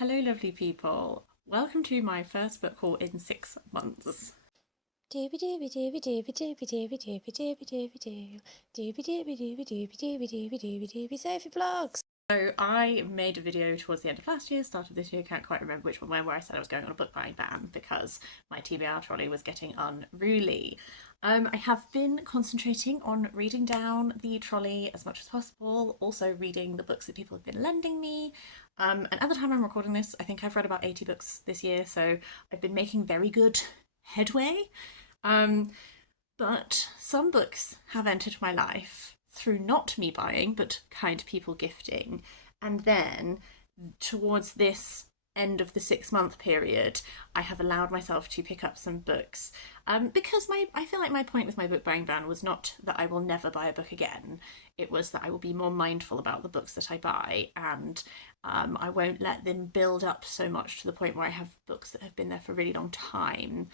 Hello, lovely people. Welcome to my first book haul in 6 months. Sophie Vlogs. So I made a video towards the end of last year, start of this year, can't quite remember which one, where I said I was going on a book buying ban because my TBR trolley was getting unruly. I have been concentrating on reading down the trolley as much as possible, also reading the books that people have been lending me. And at the time I'm recording this, I think I've read about 80 books this year, so I've been making very good headway. But some books have entered my life through not me buying, but kind people gifting. And then towards this end of the 6 month period, I have allowed myself to pick up some books because I feel like my point with my book buying ban was not that I will never buy a book again. It was that I will be more mindful about the books that I buy, and I won't let them build up so much to the point where I have books that have been there for a really long time.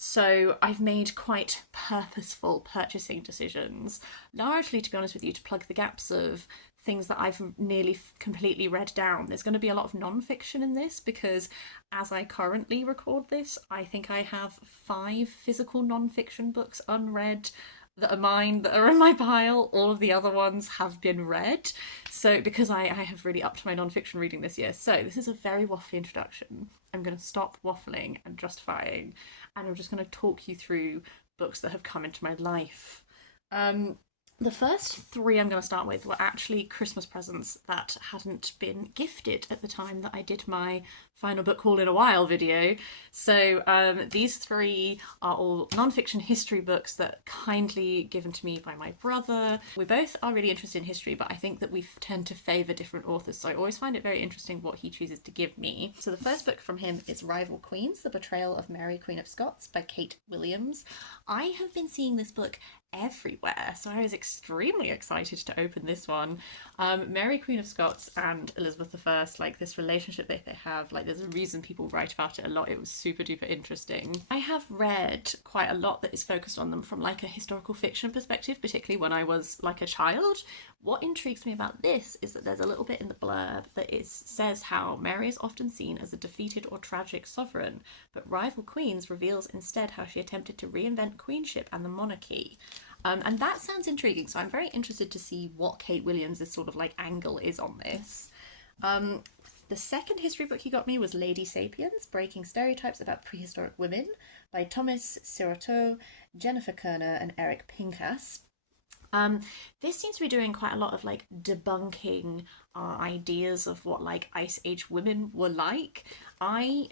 So I've made quite purposeful purchasing decisions, largely, to be honest with you, to plug the gaps of things that I've nearly completely read down. There's going to be a lot of non-fiction in this because as I currently record this, I think I have 5 physical non-fiction books unread that are mine, that are in my pile. All of the other ones have been read. So because I have really upped my non-fiction reading this year. So this is a very waffly introduction. I'm going to stop waffling and justifying, and I'm just going to talk you through books that have come into my life. The first 3 I'm going to start with were actually Christmas presents that hadn't been gifted at the time that I did my final book haul in a while video. So these 3 are all non-fiction history books that kindly given to me by my brother. We both are really interested in history, but I think that we tend to favour different authors, so I always find it very interesting what he chooses to give me. So the first book from him is Rival Queens, The Betrayal of Mary, Queen of Scots by Kate Williams. I have been seeing this book everywhere, so I was extremely excited to open this one. Mary, Queen of Scots and Elizabeth I, like this relationship that they have, like there's a reason people write about it a lot. It was super duper interesting. I have read quite a lot that is focused on them from like a historical fiction perspective, particularly when I was like a child. What intrigues me about this is that there's a little bit in the blurb that says how Mary is often seen as a defeated or tragic sovereign, but Rival Queens reveals instead how she attempted to reinvent queenship and the monarchy. And that sounds intriguing, so I'm very interested to see what Kate Williams' sort of like angle is on this. The second history book he got me was Lady Sapiens, Breaking Stereotypes About Prehistoric Women by Thomas Cirotteau, Jennifer Kerner and Eric Pincas. This seems to be doing quite a lot of like debunking our ideas of what like Ice Age women were like. I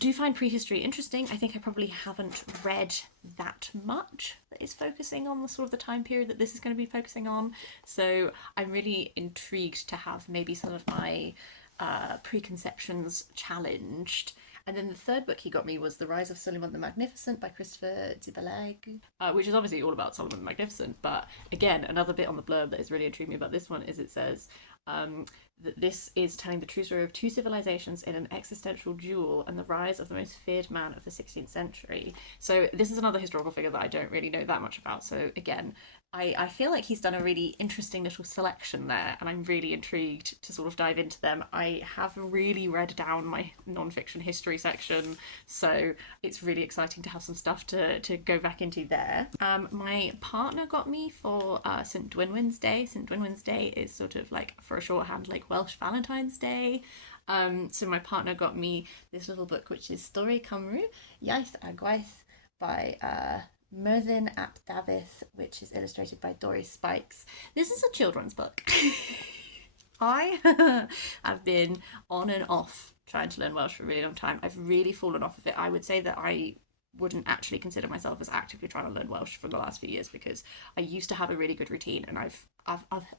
do find prehistory interesting. I think I probably haven't read that much that is focusing on the sort of the time period that this is going to be focusing on. So I'm really intrigued to have maybe some of my preconceptions challenged. And then the third book he got me was The Rise of Suleyman the Magnificent by Christopher de Bellaigue, which is obviously all about Suleyman the Magnificent. But again, another bit on the blurb that is really intriguing me about this one is it says that this is telling the true story of 2 civilizations in an existential duel and the rise of the most feared man of the 16th century. So this is another historical figure that I don't really know that much about. So again, I feel like he's done a really interesting little selection there, and I'm really intrigued to sort of dive into them. I have really read down my non-fiction history section, so it's really exciting to have some stuff to go back into there. My partner got me for St Dwynwen's Day. St Dwynwen's Day is sort of like, for a shorthand, like Welsh Valentine's Day. So my partner got me this little book, which is Stori, Cymru, Iaith a Gwaith by Myrddin ap Dafydd, which is illustrated by Dory Spikes. This is a children's book. I have been on and off trying to learn Welsh for a really long time. I've really fallen off of it. I would say that I wouldn't actually consider myself as actively trying to learn Welsh for the last few years because I used to have a really good routine and I've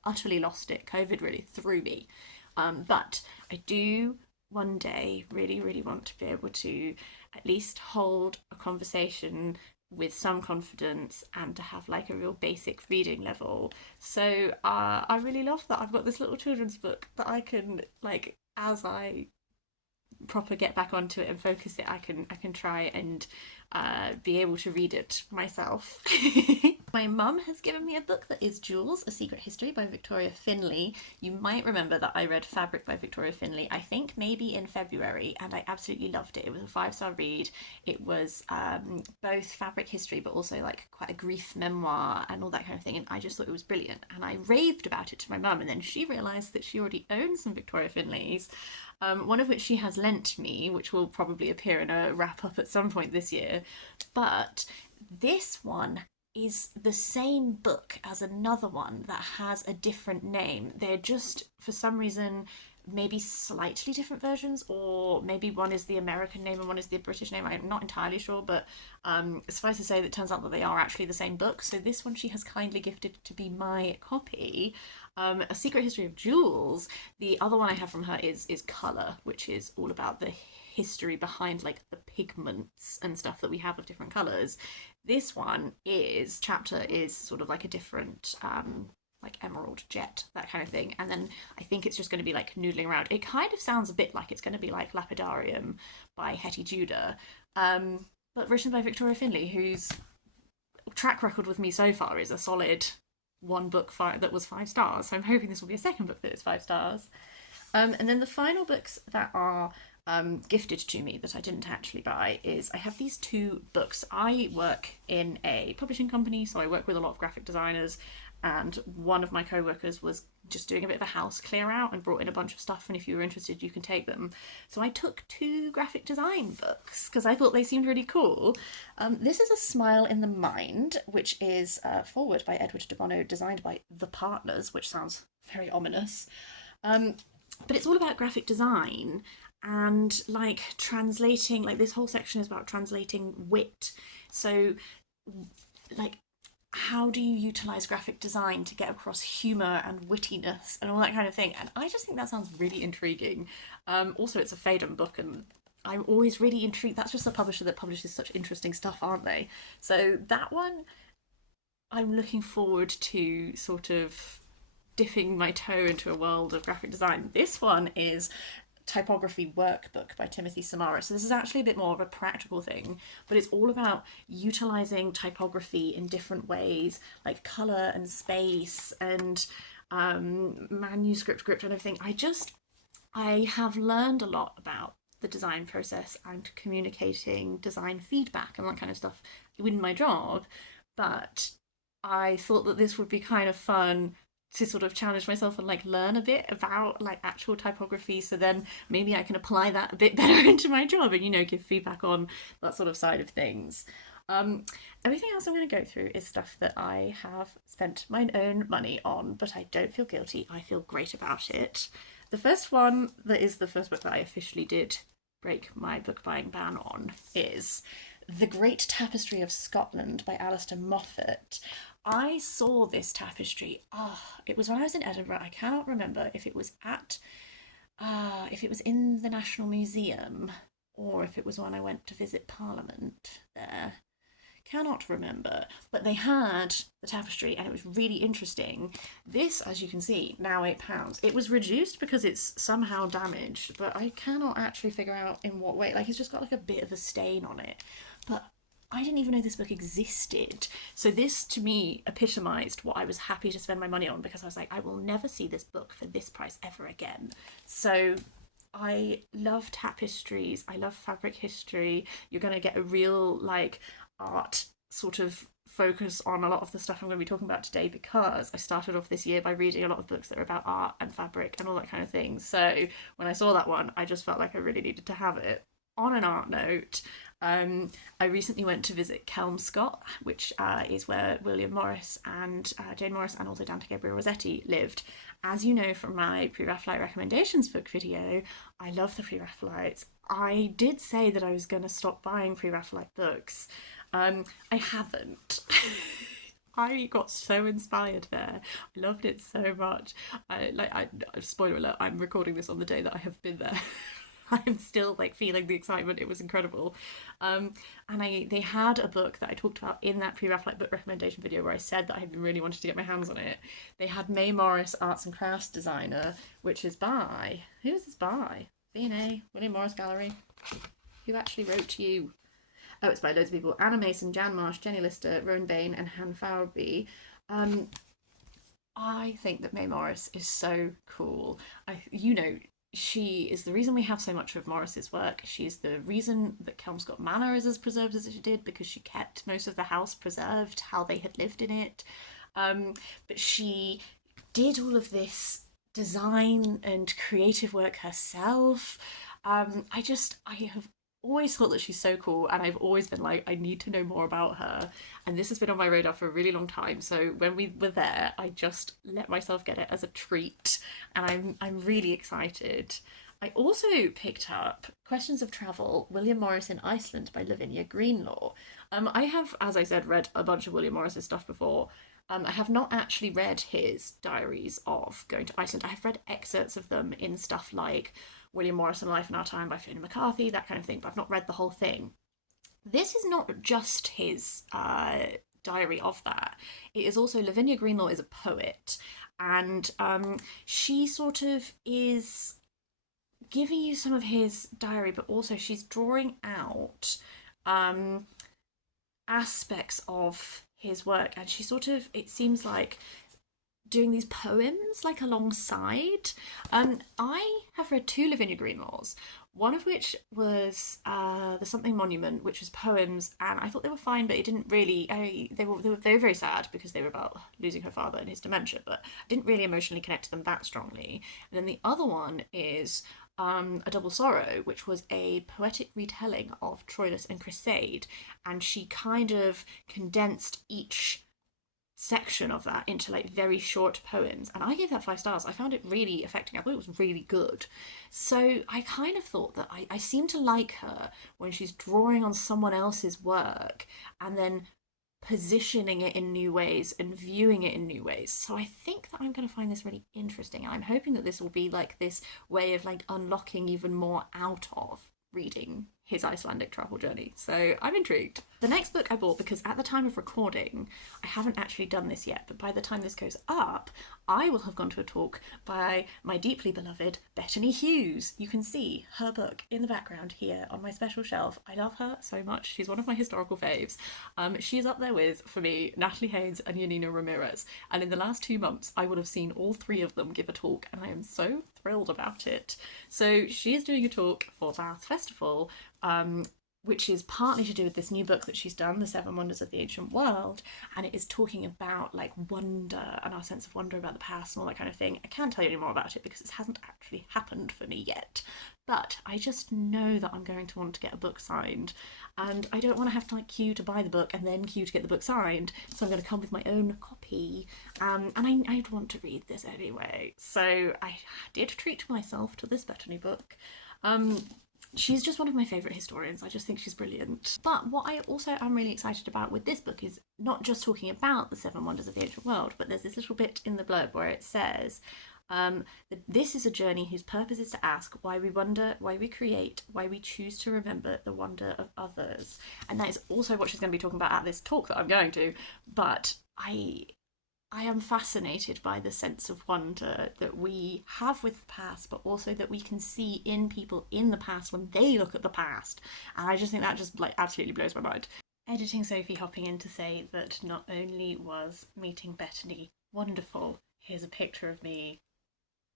utterly lost it. COVID really threw me. But I do one day really want to be able to at least hold a conversation with some confidence and to have like a real basic reading level. So I really love that I've got this little children's book that I can, like, as I proper get back onto it and focus it, I can try and be able to read it myself. My mum has given me a book that is Jewels, A Secret History by Victoria Finlay. You might remember that I read Fabric by Victoria Finlay, I think maybe in February, and I absolutely loved it. It was a 5-star read. It was both fabric history but also like quite a grief memoir and all that kind of thing, and I just thought it was brilliant. And I raved about it to my mum, and then she realised that she already owned some Victoria Finlays, one of which she has lent me, which will probably appear in a wrap-up at some point this year. But this one is the same book as another one that has a different name. They're just, for some reason, maybe slightly different versions, or maybe one is the American name and one is the British name. I'm not entirely sure, but suffice to say that it turns out that they are actually the same book. So this one she has kindly gifted to be my copy. A Secret History of Jewels. The other one I have from her is Colour, which is all about the history behind like the pigments and stuff that we have of different colours. This one chapter is sort of like a different like emerald jet, that kind of thing, and then I think it's just going to be like noodling around. It kind of sounds a bit like it's going to be like Lapidarium by Hetty Judah, but written by Victoria Finlay, whose track record with me so far is a solid one book that was 5 stars. So I'm hoping this will be a second book that is 5 stars. And then the final books that are gifted to me that I didn't actually buy is I have these 2 books. I work in a publishing company, so I work with a lot of graphic designers, and one of my co-workers was just doing a bit of a house clear out and brought in a bunch of stuff, and if you were interested you can take them. So I took 2 graphic design books because I thought they seemed really cool. This is A Smile in the Mind, which is forward by Edward de Bono, designed by The Partners, which sounds very ominous. But it's all about graphic design and like translating, like this whole section is about translating wit. So like, how do you utilize graphic design to get across humor and wittiness and all that kind of thing? And I just think that sounds really intriguing. Also, it's a Faden book, and I'm always really intrigued. That's just a publisher that publishes such interesting stuff, aren't they? So that one, I'm looking forward to sort of dipping my toe into a world of graphic design. This one is Typography Workbook by Timothy Samara. So this is actually a bit more of a practical thing, but it's all about utilizing typography in different ways, like color and space and manuscript script and everything. I have learned a lot about the design process and communicating design feedback and that kind of stuff in my job, but I thought that this would be kind of fun to sort of challenge myself and like learn a bit about like actual typography, so then maybe I can apply that a bit better into my job and, you know, give feedback on that sort of side of things. Everything else I'm going to go through is stuff that I have spent my own money on, but I don't feel guilty. I feel great about it. The first one, that is the first book that I officially did break my book buying ban on, is The Great Tapestry of Scotland by Alistair Moffat. I saw this tapestry, it was when I was in Edinburgh. I cannot remember if it was in the National Museum or if it was when I went to visit Parliament there. Cannot remember, but they had the tapestry and it was really interesting. This, as you can see, now £8. It was reduced because it's somehow damaged, but I cannot actually figure out in what way. Like, it's just got like a bit of a stain on it, but I didn't even know this book existed. So this, to me, epitomised what I was happy to spend my money on, because I was like, I will never see this book for this price ever again. So I love tapestries. I love fabric history. You're going to get a real, like, art sort of focus on a lot of the stuff I'm going to be talking about today, because I started off this year by reading a lot of books that are about art and fabric and all that kind of thing. So when I saw that one, I just felt like I really needed to have it. On an art note, I recently went to visit Kelmscott, which is where William Morris and Jane Morris and also Dante Gabriel Rossetti lived. As you know from my Pre-Raphaelite recommendations book video, I love the Pre-Raphaelites. I did say that I was going to stop buying Pre-Raphaelite books. I haven't. I got so inspired there. I loved it so much. Spoiler alert, I'm recording this on the day that I have been there. I'm still like feeling the excitement. It was incredible. And they had a book that I talked about in that Pre-Raphaelite book recommendation video where I said that I had been really wanted to get my hands on it. They had May Morris, Arts and Crafts Designer, which is by, who is this by? V&A, William Morris Gallery. Who actually wrote to you? Oh, it's by loads of people. Anna Mason, Jan Marsh, Jenny Lister, Rowan Bain, and Han Fowlby. I think that Mae Morris is so cool. She is the reason we have so much of Morris's work. She's the reason that Kelmscott Manor is as preserved as it did, because she kept most of the house preserved, how they had lived in it. But she did all of this design and creative work herself. I have always thought that she's so cool, and I've always been like, I need to know more about her, and this has been on my radar for a really long time. So when we were there, I just let myself get it as a treat, and I'm really excited. I also picked up Questions of Travel, William Morris in Iceland by Lavinia Greenlaw. I have, as I said, read a bunch of William Morris's stuff before. I have not actually read his diaries of going to Iceland. I have read excerpts of them in stuff like William Morris and Life in Our Time by Fiona McCarthy, that kind of thing, but I've not read the whole thing. This is not just his diary of that. It is also, Lavinia Greenlaw is a poet, and she sort of is giving you some of his diary, but also she's drawing out aspects of his work, and she sort of, it seems like, doing these poems like alongside. I have read two Lavinia Greenlaws, one of which was the Something Monument, which was poems, and I thought they were fine, but it didn't really. They were very sad because they were about losing her father and his dementia, but I didn't really emotionally connect to them that strongly. And then the other one is A Double Sorrow, which was a poetic retelling of Troilus and Crusade, and she kind of condensed each section of that into like very short poems, and I gave that 5 stars. I found it really affecting. I thought it was really good. So I kind of thought that I seem to like her when she's drawing on someone else's work and then positioning it in new ways and viewing it in new ways. So I think that I'm going to find this really interesting. I'm hoping that this will be like this way of like unlocking even more out of reading his Icelandic travel journey. So I'm intrigued. The next book I bought, because at the time of recording, I haven't actually done this yet, but by the time this goes up, I will have gone to a talk by my deeply beloved Bettany Hughes. You can see her book in the background here on my special shelf. I love her so much. She's one of my historical faves. She's up there with, for me, Natalie Haynes and Yanina Ramirez. And in the last 2 months, I would have seen all 3 of them give a talk, and I am so thrilled about it. So she is doing a talk for Bath Festival, which is partly to do with this new book that she's done, The 7 Wonders of the Ancient World, and it is talking about like wonder and our sense of wonder about the past and all that kind of thing. I can't tell you any more about it because it hasn't actually happened for me yet, but I just know that I'm going to want to get a book signed, and I don't want to have to like queue to buy the book and then queue to get the book signed, so I'm going to come with my own copy, and I'd want to read this anyway. So I did treat myself to this Bettany book. She's just one of my favourite historians. I just think she's brilliant. But what I also am really excited about with this book is not just talking about the 7 Wonders of the Ancient World, but there's this little bit in the blurb where it says that this is a journey whose purpose is to ask why we wonder, why we create, why we choose to remember the wonder of others. And that is also what she's going to be talking about at this talk that I'm going to. But I am fascinated by the sense of wonder that we have with the past, but also that we can see in people in the past when they look at the past. And I just think that just like absolutely blows my mind. Editing Sophie hopping in to say that not only was meeting Bettany wonderful, here's a picture of me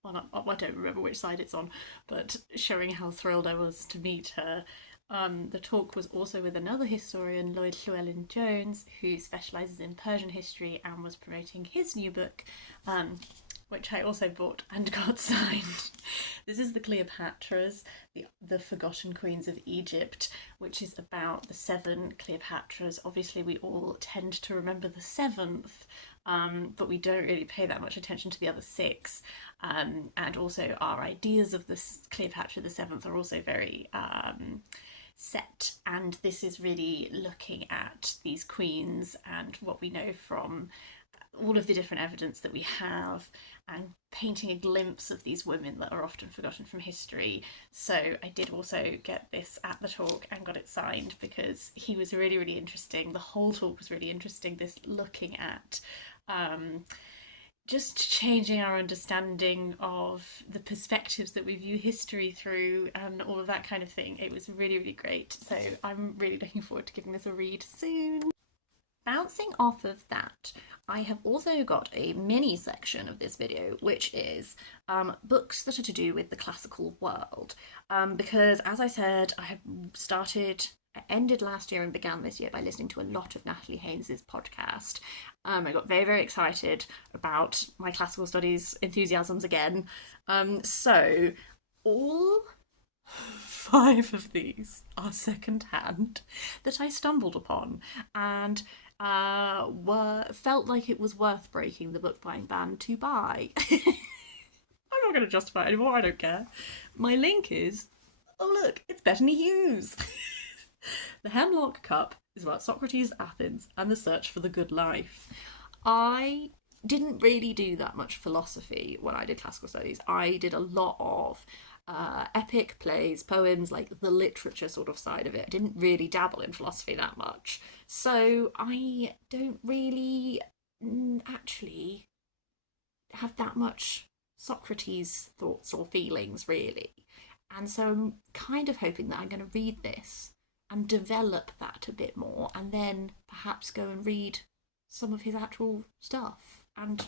on I don't remember which side it's on, but showing how thrilled I was to meet her. The talk was also with another historian, Lloyd Llewellyn-Jones, who specialises in Persian history and was promoting his new book, which I also bought and got signed. This is the Cleopatras, the Forgotten Queens of Egypt, which is about the 7 Cleopatras. Obviously, we all tend to remember the 7th, but we don't really pay that much attention to the other 6. And also our ideas of this Cleopatra the 7th are also very set, and this is really looking at these queens and what we know from all of the different evidence that we have, and painting a glimpse of these women that are often forgotten from history. So I did also get this at the talk and got it signed because he was really, really interesting. The whole talk was really interesting, this looking at just changing our understanding of the perspectives that we view history through and all of that kind of thing. It was really, really great. So I'm really looking forward to giving this a read soon. Bouncing off of that, I have also got a mini section of this video, which is books that are to do with the classical world. Because, as I said, I ended last year and began this year by listening to a lot of Natalie Haynes's podcast. I got very, very excited about my classical studies enthusiasms again. So all 5 of these are secondhand that I stumbled upon and felt like it was worth breaking the book buying ban to buy. I'm not going to justify it anymore, I don't care. My link is, oh look, it's Bettany Hughes. The Hemlock Cup is about Socrates, Athens, and the search for the good life. I didn't really do that much philosophy when I did classical studies. I did a lot of epic plays, poems, like the literature sort of side of it. I didn't really dabble in philosophy that much. So I don't really actually have that much Socrates thoughts or feelings, really. And so I'm kind of hoping that I'm going to read this and develop that a bit more, and then perhaps go and read some of his actual stuff and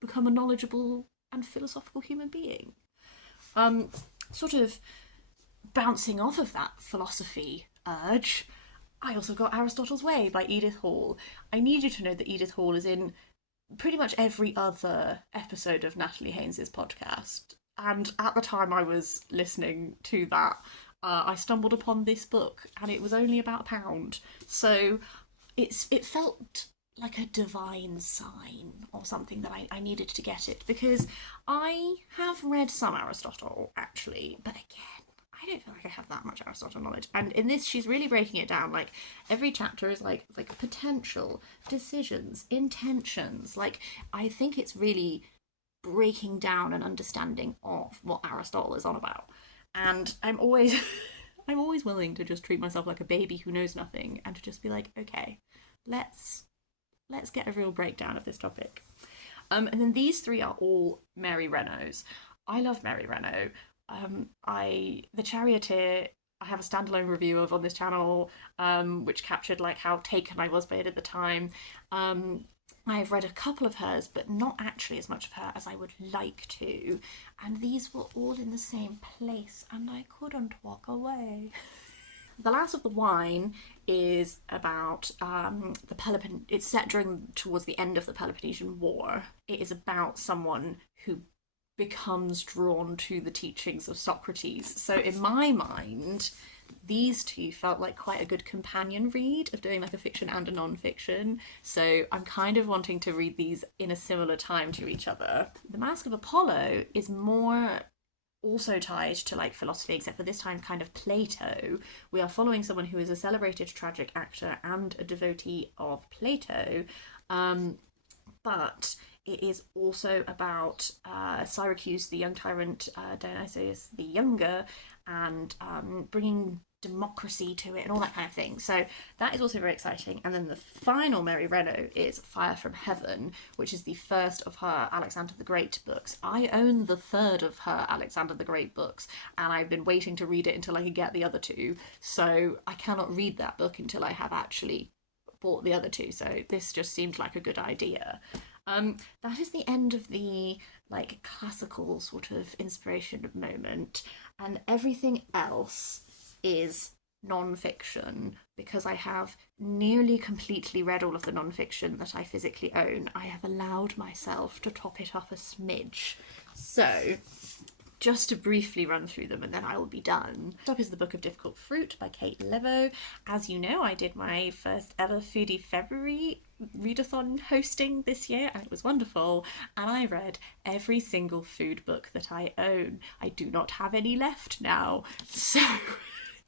become a knowledgeable and philosophical human being. Sort of bouncing off of that philosophy urge, I also got Aristotle's Way by Edith Hall. I need you to know that Edith Hall is in pretty much every other episode of Natalie Haynes's podcast. And at the time I was listening to that, I stumbled upon this book, and it was only about £1. So it felt like a divine sign or something that I needed to get it, because I have read some Aristotle, actually, but again, I don't feel like I have that much Aristotle knowledge. And in this, she's really breaking it down. Like, every chapter is like potential, decisions, intentions. Like, I think it's really breaking down an understanding of what Aristotle is on about. And I'm always willing to just treat myself like a baby who knows nothing, and to just be like, okay, let's get a real breakdown of this topic. And then these 3 are all Mary Renaults. I love Mary Renault. The Charioteer, I have a standalone review of on this channel, which captured like how taken I was by it at the time. I've read a couple of hers, but not actually as much of her as I would like to. And these were all in the same place, and I couldn't walk away. The Last of the Wine is about it's set towards the end of the Peloponnesian War. It is about someone who becomes drawn to the teachings of Socrates. So in my mind, these 2 felt like quite a good companion read of doing like a fiction and a non-fiction. So I'm kind of wanting to read these in a similar time to each other. The Mask of Apollo is more also tied to like philosophy, except for this time kind of Plato. We are following someone who is a celebrated tragic actor and a devotee of Plato, but it is also about Syracuse, the young tyrant, Dionysius the Younger, and bringing democracy to it and all that kind of thing. So that is also very exciting. And then the final Mary Renault is Fire from Heaven, which is the first of her Alexander the Great books. I own the 3rd of her Alexander the Great books, and I've been waiting to read it until I could get the other 2. So I cannot read that book until I have actually bought the other 2. So this just seemed like a good idea. That is the end of the like classical sort of inspiration moment, and everything else is non-fiction, because I have nearly completely read all of the non-fiction that I physically own. I have allowed myself to top it up a smidge. So just to briefly run through them, and then I will be done. Next up is The Book of Difficult Fruit by Kate Levo. As you know, I did my first ever Foodie February readathon hosting this year, and it was wonderful, and I read every single food book that I own. I do not have any left now, so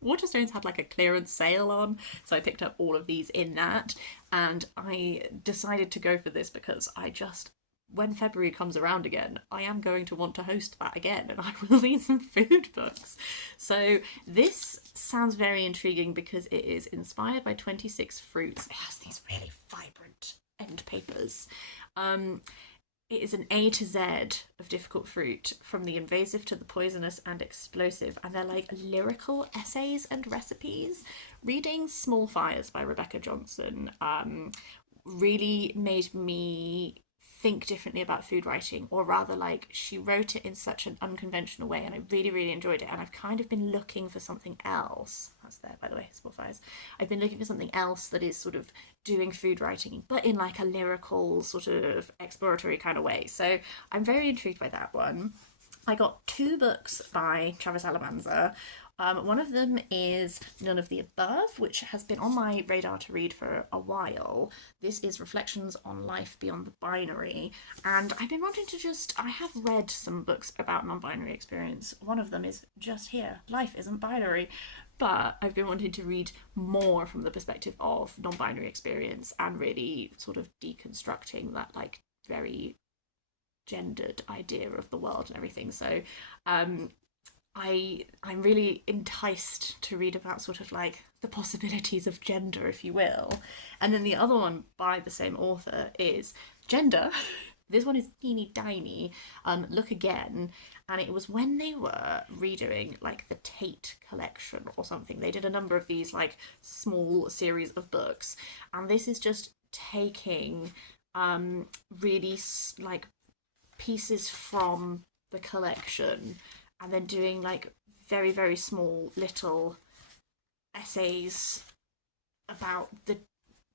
Waterstones had like a clearance sale on, so I picked up all of these in that, and I decided to go for this because when February comes around again, I am going to want to host that again, and I will need some food books. So this sounds very intriguing because it is inspired by 26 fruits. It has these really vibrant end papers. it is an A to Z of difficult fruit, from the invasive to the poisonous and explosive, and they're like lyrical essays and recipes. Reading Small Fires by Rebecca Johnson really made me think differently about food writing, or rather, like, she wrote it in such an unconventional way, and I really, really enjoyed it. And I've kind of been looking for something else. That's there, by the way, Small Fires. I've been looking for something else that is sort of doing food writing, but in like a lyrical, sort of exploratory kind of way. So I'm very intrigued by that one. I got 2 books by Travis Alamanza. One of them is None of the Above, which has been on my radar to read for a while. This is Reflections on Life Beyond the Binary, and I've been wanting to I have read some books about non-binary experience. One of them is just here, Life Isn't Binary, but I've been wanting to read more from the perspective of non-binary experience and really sort of deconstructing that, like, very gendered idea of the world and everything. So I'm really enticed to read about sort of like the possibilities of gender, if you will. And then the other one by the same author is Gender. This one is teeny tiny. Look Again. And it was when they were redoing like the Tate collection or something. They did a number of these like small series of books, and this is just taking really like pieces from the collection and then doing like very, very small little essays about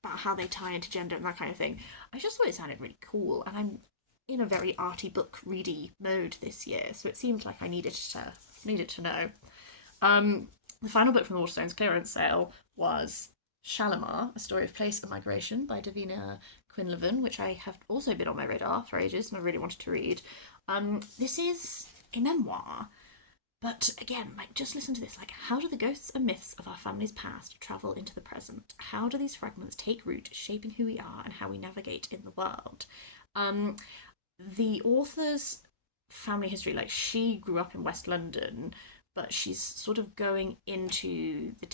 how they tie into gender and that kind of thing. I just thought it sounded really cool, and I'm in a very arty book ready mode this year, so it seemed like I needed to know. The final book from the Waterstones clearance sale was Shalimar, A Story of Place and Migration by Davina Quinlivan, which I have also been on my radar for ages and I really wanted to read. This is a memoir, but again, like, just listen to this. Like, how do the ghosts and myths of our family's past travel into the present? How do these fragments take root, shaping who we are and how we navigate in the world? The author's family history, like, she grew up in West London, but she's sort of going into the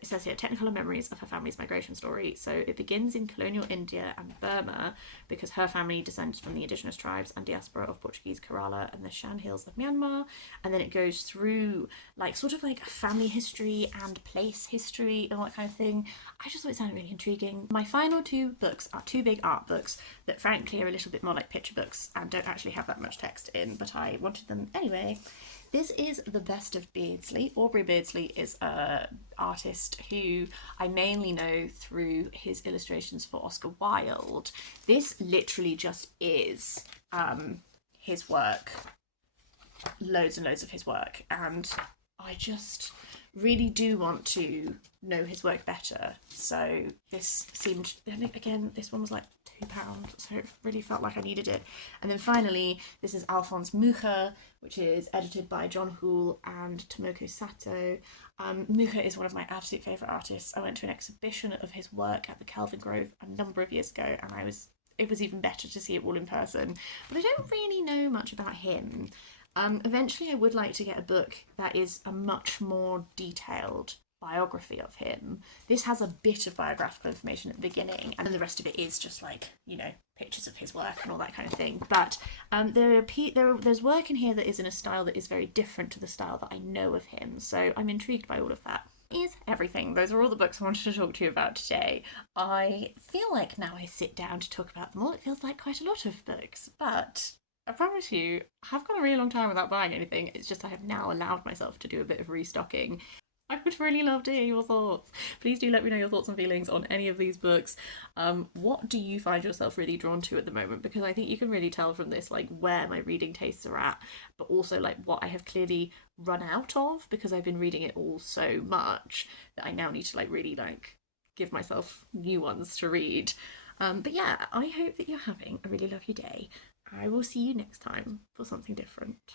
it says here, technicolor memories of her family's migration story. So it begins in colonial India and Burma, because her family descends from the indigenous tribes and diaspora of Portuguese Kerala and the Shan Hills of Myanmar. And then it goes through like sort of like family history and place history and all that kind of thing. I just thought it sounded really intriguing. My final 2 books are 2 big art books that frankly are a little bit more like picture books and don't actually have that much text in, but I wanted them anyway. This is The Best of Beardsley. Aubrey Beardsley is an artist who I mainly know through his illustrations for Oscar Wilde. This literally just is his work, loads and loads of his work, and I just really do want to know his work better. So this seemed, again, this one was like £2, so it really felt like I needed it. And then finally, this is Alphonse Mucha, which is edited by John Houle and Tomoko Sato. Mucha is one of my absolute favourite artists. I went to an exhibition of his work at the Kelvin Grove a number of years ago, and it was even better to see it all in person. But I don't really know much about him. Eventually I would like to get a book that is a much more detailed biography of him. This has a bit of biographical information at the beginning, and then the rest of it is just like, you know, pictures of his work and all that kind of thing. But there's work in here that is in a style that is very different to the style that I know of him, so I'm intrigued by all of that. Is everything. Those are all the books I wanted to talk to you about today. I feel like now I sit down to talk about them all, it feels like quite a lot of books, but I promise you, I've gone a really long time without buying anything. It's just I have now allowed myself to do a bit of restocking. I would really love to hear your thoughts. Please do let me know your thoughts and feelings on any of these books. What do you find yourself really drawn to at the moment? Because I think you can really tell from this like where my reading tastes are at, but also like what I have clearly run out of, because I've been reading it all so much that I now need to like really like give myself new ones to read. But yeah, I hope that you're having a really lovely day. I will see you next time for something different.